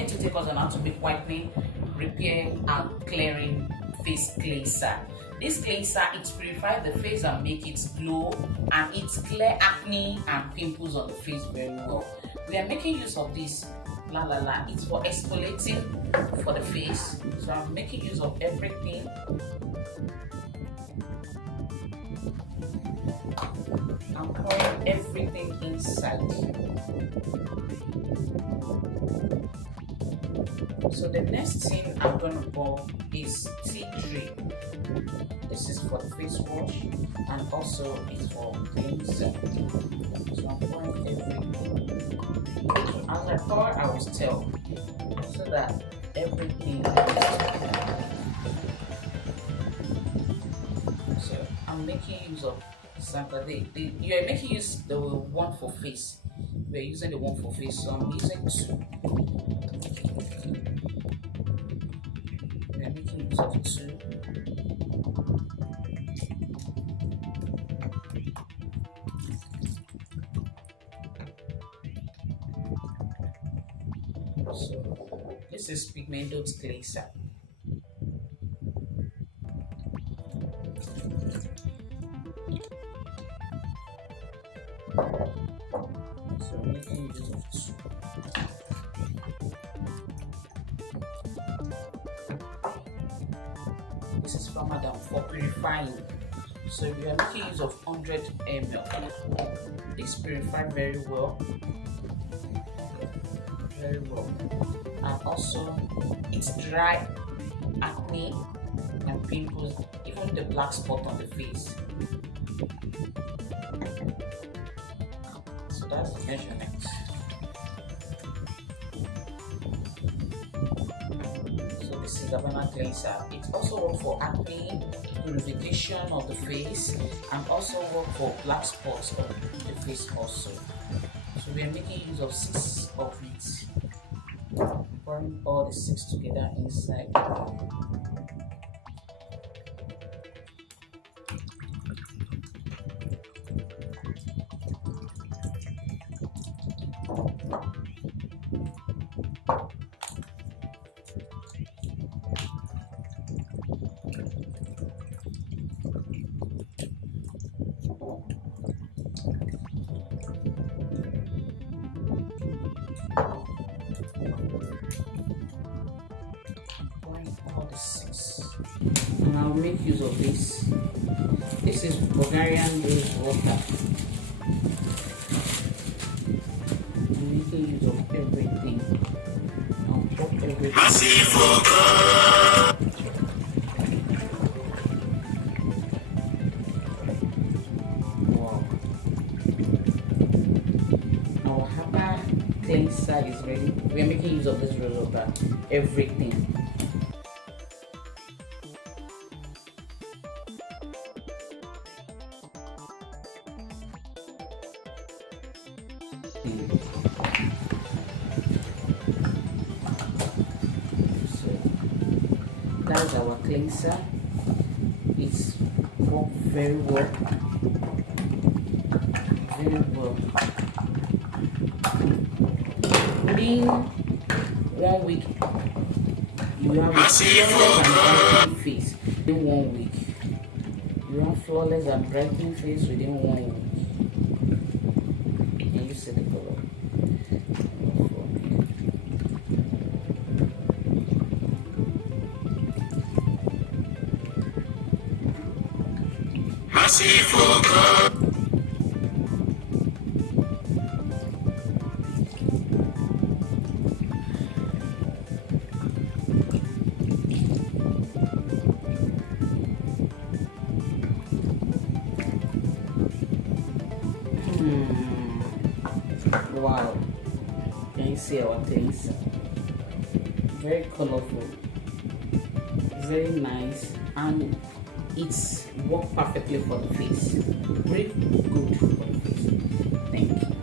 going to take us on how to make whitening, repair, and clearing face cleanser. This cleanser, it purifies the face and make it glow, and it clear acne and pimples on the face very well. We are making use of this it's for exfoliating for the face. So I'm making use of everything. I'm pouring everything inside. So the next thing I'm going to pour is tea tree. This is for the face wash and also it's for cleanser. So I'm pouring everything. As I pour, I will stir so that everything is. So I'm making use of sample. You are making use the one for face. We're using the one for face, so I'm using two. We're making use of two. So this is Pigmento's cleanser. So I'm making use of two. This is from Madam for purifying. So we are making use of 100 ml. This purifies very well. Very well. And also it's dry acne and pimples, even the black spot on the face. So that's the measurement. So this is Havana cleanser. It also works for acne, purification of the face, and also work for black spots on the face also. So we are making use of 6 of it. Pouring all the 6 together inside. All the 6, and I'll make use of this. This is Bulgarian rose water. I'm making use of everything. I'll put everything. Wow. Our Haba cleanser is ready. We are making use of this rose water. Everything. So that's our cleanser. It's worked very well. Very well. Within 1 week, you have a flawless and brightening face. Within 1 week, you have flawless and brightening face within 1 week. And you see the color. Wow, can you see our things? Very colorful, very nice, and it's worked perfectly for the face. Very good for the face. Thank you.